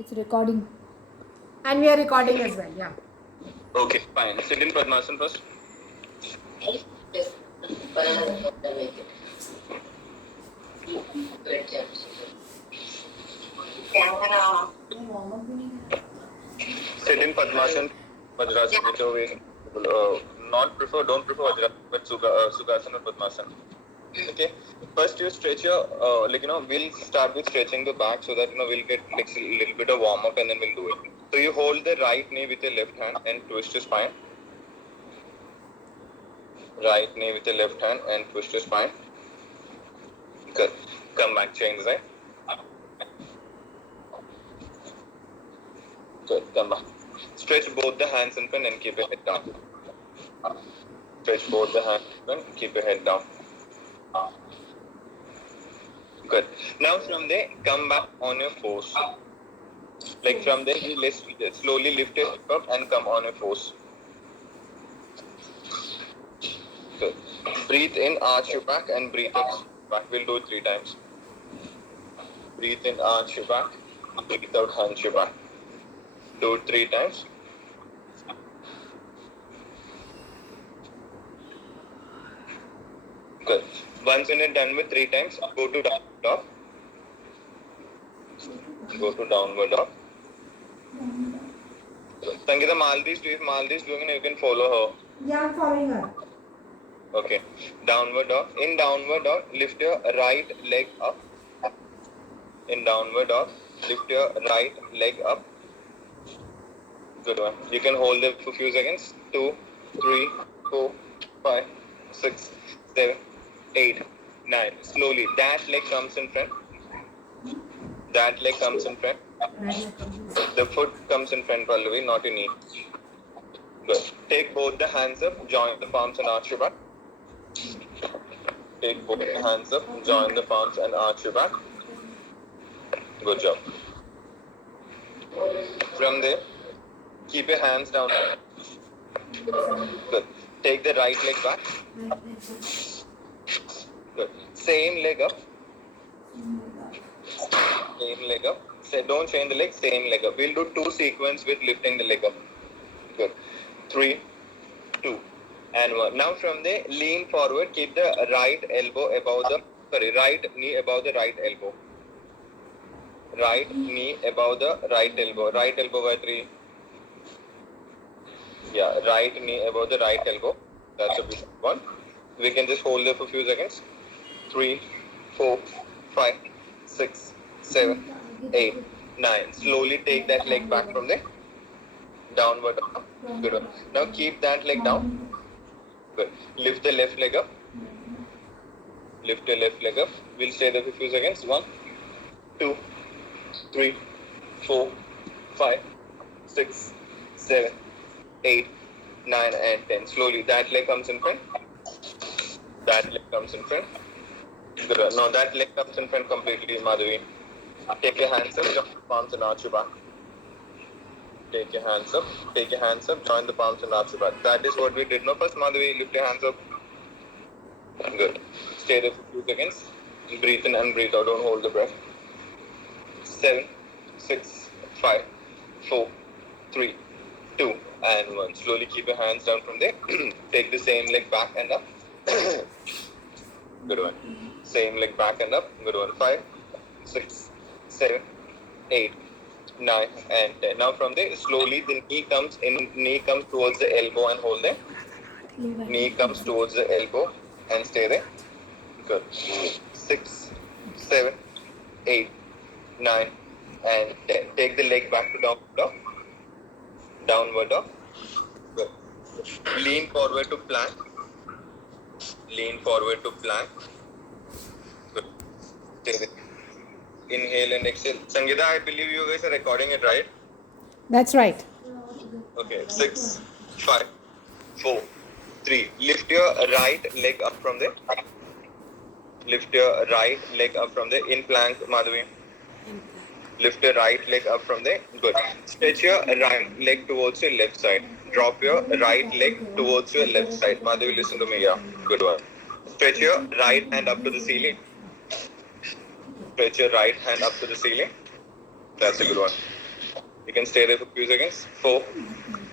It's recording. And we are recording as well, yeah. Okay, fine. Sit in Padmasana first. Sit in Padmasana, Vajrasana, whichever way. Don't prefer Vajrasana, but Sukhasana or Padmasana. Okay. First, you stretch your, we'll start with stretching the back so that, we'll get like a little bit of warm up and then we'll do it. So you hold the right knee with your left hand and twist your spine. Right knee with your left hand and twist your spine. Good. Come back, change the side. Good. Come back. Stretch both the hands in front and keep your head down. Stretch both the hands in front and keep your head down. Good. Now from there, come back on your force. Like from there, you slowly lift your hip up and come on your force. Good. Breathe in, arch your back and breathe out. Back. We'll do it 3 times. Breathe in, arch your back. Breathe out, hunch your back. Do it 3 times. Good. Once when you're done with 3 times, go to downward dog. Go to downward dog. Sangeeta, Maldi's doing it, you can follow her. Yeah, I'm following her. Okay. Downward dog. In downward dog, lift your right leg up. In downward dog, lift your right leg up. Good one. You can hold it for a few seconds. 2, 3, 4, 5, 6, 7, 8, 9. Slowly. That leg comes in front. That leg comes in front. The foot comes in front, Pallavi, not your knee. Good. Take both the hands up, join the palms and arch your back. Take both the hands up, join the palms and arch your back. Good job. From there, keep your hands down. Good. Take the right leg back. Good. Same leg up. Same leg up. Don't change the leg, same leg up. We'll do 2 sequences with lifting the leg up. Good. 3, 2, and 1. Now from there, lean forward. Keep the right knee above the right elbow. Right knee above the right elbow. Right elbow by 3. Yeah, right knee above the right elbow. That's a big one. We can just hold there for a few seconds. 3, 4, 5, 6, 7, 8, 9. Slowly take that leg back from there. Downward dog. Good one. Now keep that leg down. Good. Lift the left leg up. Lift the left leg up. We'll stay there for a few seconds. 1, 2, 3, 4, 5, 6, 7, 8, 9, and 10. Slowly. That leg comes in front. That leg comes in front. Good one. Now that leg comes in front completely, Madhavi. Take your hands up, join the palms and arch your back. Take your hands up, join the palms and arch your back. That is what we did. Now first, Madhavi, lift your hands up. Good. Stay there for a few seconds. Breathe in and breathe out. Don't hold the breath. 7, 6, 5, 4, 3, 2, and 1. Slowly keep your hands down from there. Take the same leg back and up. Good one. Same leg back and up. Good one. 5, 6, 7, 8, 9, and 10. Now from there, slowly the knee comes towards the elbow and hold there. Knee comes towards the elbow and stay there. Good. 6, 7, 8, 9, and 10. Take the leg back to downward dog. Downward dog. Good. Lean forward to plank. Lean forward to plank. Good. Stay there. Inhale and exhale. Sangeeta, I believe you guys are recording it, right? That's right. Okay. 6, 5, 4, 3. Lift your right leg up from there. Lift your right leg up from there. In plank, Madhavi. Lift your right leg up from there. Good. Stretch your right leg towards your left side. Drop your right leg towards your left side. Madhavi, listen to me, yeah. Good one. Stretch your right hand up to the ceiling. Stretch your right hand up to the ceiling. That's a good one. You can stay there for a few seconds. 4,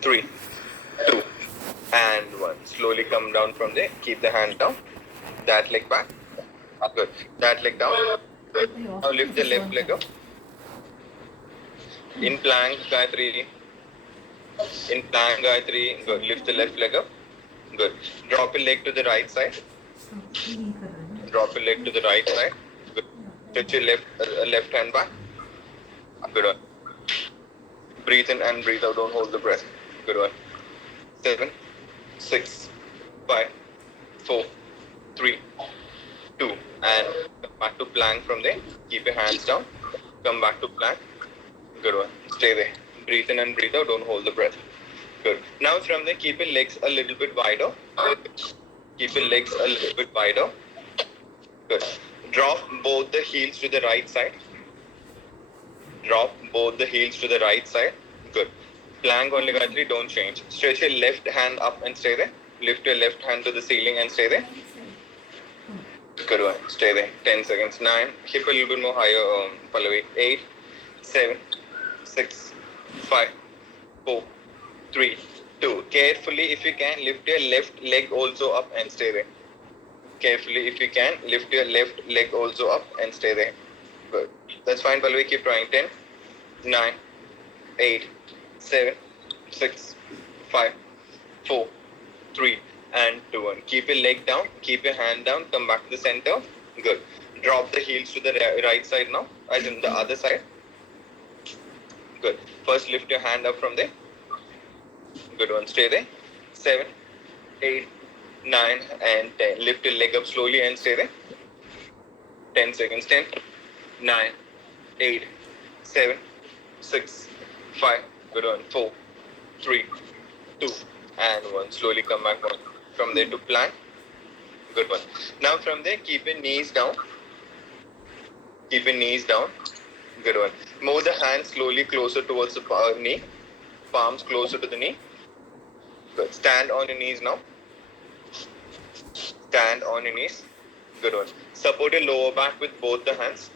3, 2, and 1. Slowly come down from there. Keep the hand down. That leg back. Good. That leg down. Good. Now lift the left leg up. In plank, Gayatri. In plank, Gayatri. Good. Lift the left leg up. Good. Drop a leg to the right side. Drop a leg to the right side. Good. Touch your left hand back. Good one. Breathe in and breathe out. Don't hold the breath. Good one. 7, 6, 5, 4, 3, 2, and back to plank from there. Keep your hands down. Come back to plank. Good one. Stay there. Breathe in and breathe out. Don't hold the breath. Good. Now from there, keep your legs a little bit wider. Keep your legs a little bit wider. Good. Drop both the heels to the right side. Drop both the heels to the right side. Good. Plank only, Gayatri, don't change. Stretch your left hand up and stay there. Lift your left hand to the ceiling and stay there. Good one. Stay there. 10 seconds. 9. Hip a little bit more higher, Pallavi. 8, 7, 6, 5, 4, 3, 2. Carefully, if you can, lift your left leg also up and stay there. Carefully, if you can, lift your left leg also up and stay there. Good. That's fine, Pallavi. Keep trying. 10, 9, 8, 7, 6, 5, 4, 3, and 2, 1. Keep your leg down. Keep your hand down. Come back to the center. Good. Drop the heels to the right side now, as in the other side. Good. First, lift your hand up from there. Good one. Stay there. 7, 8, 9, and 10. Lift your leg up slowly and stay there. 10 seconds. 10, 9, 8, 7, 6, 5. Good one. 4, 3, 2, and 1. Slowly come back on. From there to plank. Good one. Now from there, keep your knees down. Keep your knees down. Good one. Move the hands slowly closer towards the knee. Palms closer to the knee. Good. Stand on your knees now. Stand on your knees. Good one. Support your lower back with both the hands.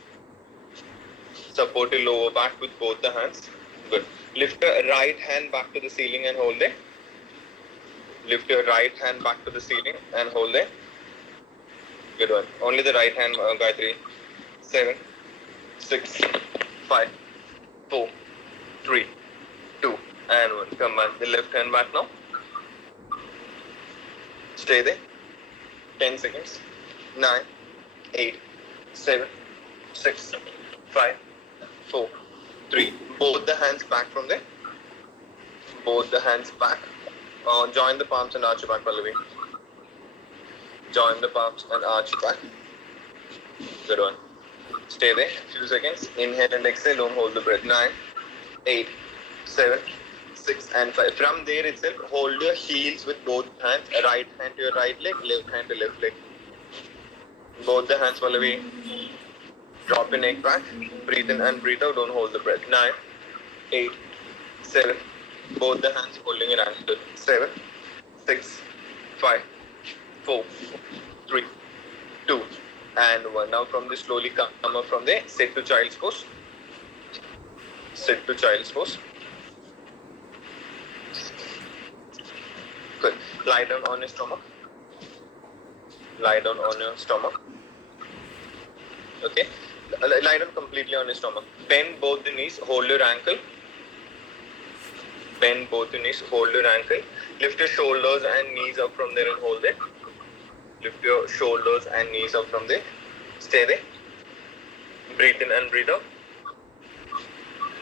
Support your lower back with both the hands. Good. Lift your right hand back to the ceiling and hold there. Lift your right hand back to the ceiling and hold there. Good one. Only the right hand, Gayatri. 7, 6, 5, 4, 3, 2, and 1. Come back. The left hand back now. Stay there. 10 seconds. 9, 8, 7, 6, 5, 4, 3. Both the hands back from there. Both the hands back. Join the palms and arch your back, Pallavi. Join the palms and arch your back. Good one. Stay there. Few seconds. Inhale and exhale. Don't hold the breath. 9, 8, 7, 6, and 5. From there itself, hold your heels with both hands. Right hand to your right leg. Left hand to left leg. Both the hands, Pallavi. Drop your neck back. Breathe in and breathe out. Don't hold the breath. 9, 8, 7. Both the hands holding your ankle. 7, 6, 5, 4, 3, 2, and 1. Now from this, slowly come up from there. Sit to child's pose. Sit to child's pose. Good. Lie down on your stomach. Lie down on your stomach. Okay. Lie down completely on your stomach. Bend both the knees. Hold your ankle. Bend both your knees. Hold your ankle. Lift your shoulders and knees up from there and hold it. Lift your shoulders and knees up from there. Stay there. Breathe in and breathe out.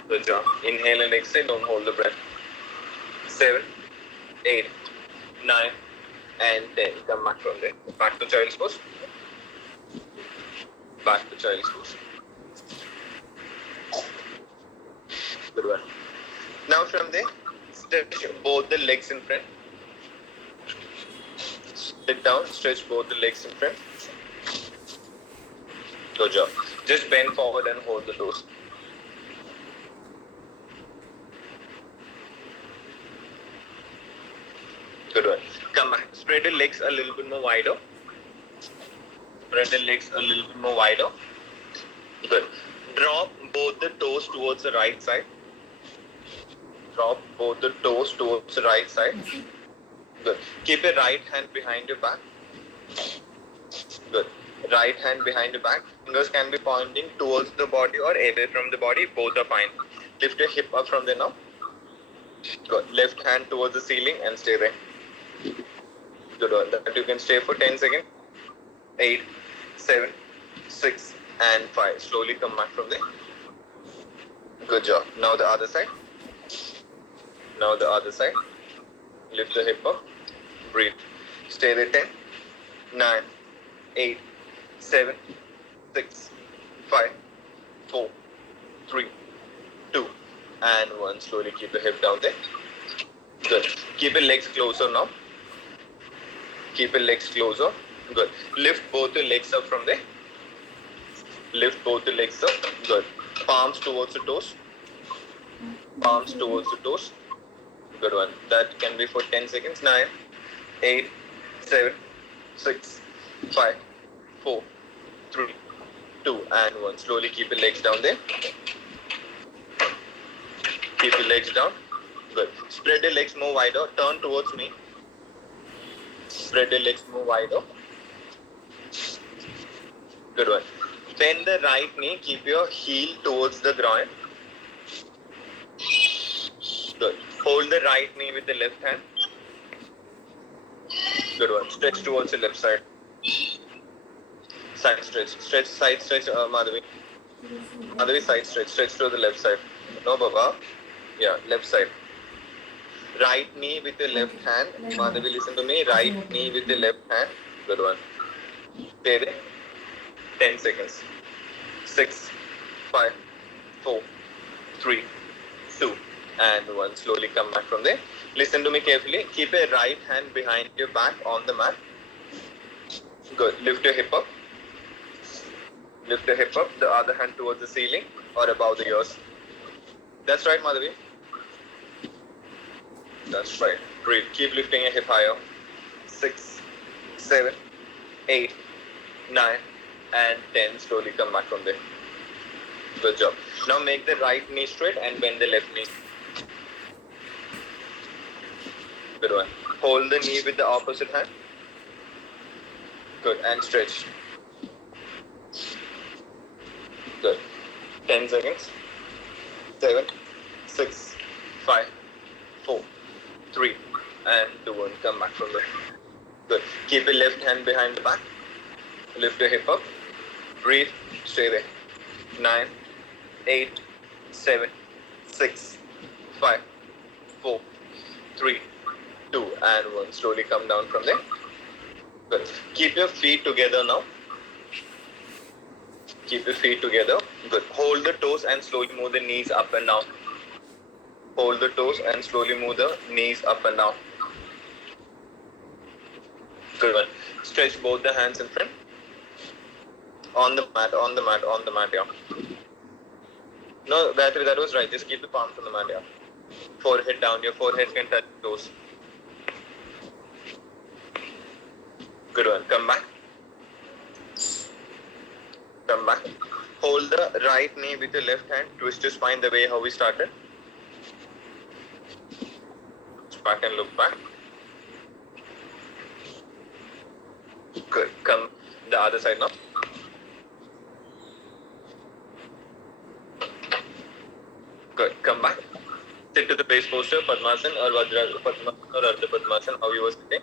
Good job. Inhale and exhale. Don't hold the breath. 7, 8, 9, and 10. Come back from there. Back to child's pose. Back to child's pose. Good one. Now from there, stretch both the legs in front. Sit down, stretch both the legs in front. Good job. Just bend forward and hold the toes. Good one. Come back. Spread your legs a little bit more wider. Spread the legs a little bit more wider. Good. Drop both the toes towards the right side. drop both the toes towards the right side. Good. Keep your right hand behind your back. Good. Right hand behind your back. Fingers can be pointing towards the body or away from the body. Both are fine. Lift your hip up from there now. Good. Left hand towards the ceiling and stay there. Good one. That you can stay for 10 seconds. 8, 7, 6, and 5. Slowly come back from there. Good job. Now the other side. Now the other side. Lift the hip up. Breathe. Stay there. 10, 9, 8, 7, 6, 5, 4, 3, 2, and 1. Slowly keep the hip down there. Good. Keep your legs closer now. Keep your legs closer. Good. Lift both your legs up from there. Lift both your legs up. Good. Palms towards the toes. Palms towards the toes. Good one. That can be for 10 seconds. 9, 8, 7, 6, 5, 4, 3, 2, and 1. Slowly keep your legs down there. Keep your legs down. Good. Spread your legs more wider. Turn towards me. Spread your legs more wider. Good one. Bend the right knee. Keep your heel towards the ground. Good. Hold the right knee with the left hand. Good one. Stretch towards the left side. Side stretch. Stretch, side stretch, Madhavi. Madhavi, side stretch. Stretch to the left side. No, Baba. Yeah, left side. Right knee with the left hand. Madhavi, listen to me. Right knee with the left hand. Good one. Stay there. 10 seconds. 6, 5, 4, 3, 2, and 1. Slowly come back from there. Listen to me carefully. Keep your right hand behind your back on the mat. Good. Lift your hip up. Lift your hip up. The other hand towards the ceiling or above the ears. That's right, Madhavi. That's right. Breathe. Keep lifting your hip higher. 6, 7, 8, 9, and 10. Slowly come back from there. Good job. Now make the right knee straight and bend the left knee. Good one. Hold the knee with the opposite hand. Good. And stretch. Good. 10 seconds. 7, 6, 5, 4, 3, and 2, 1. Come back from there. Good. Keep your left hand behind the back. Lift your hip up. Breathe. Stay there. 9, 8, 7, 6, 5, 4, 3, 2, and 1. Slowly come down from there. Good. Keep your feet together now. Keep your feet together. Good. Hold the toes and slowly move the knees up and down. Hold the toes and slowly move the knees up and down. Good one. Stretch both the hands in front. On the mat, yeah. No, that was right. Just keep the palms on the mat, yeah. Forehead down. Your forehead can touch the toes. Good one. Come back. Come back. Hold the right knee with your left hand. Twist your spine the way how we started. Back and look back. Good. Come the other side now. Good. Come back. Sit to the base posture, Padmasana or Vajra Padmasana or Ardha Padmasana, how you were sitting.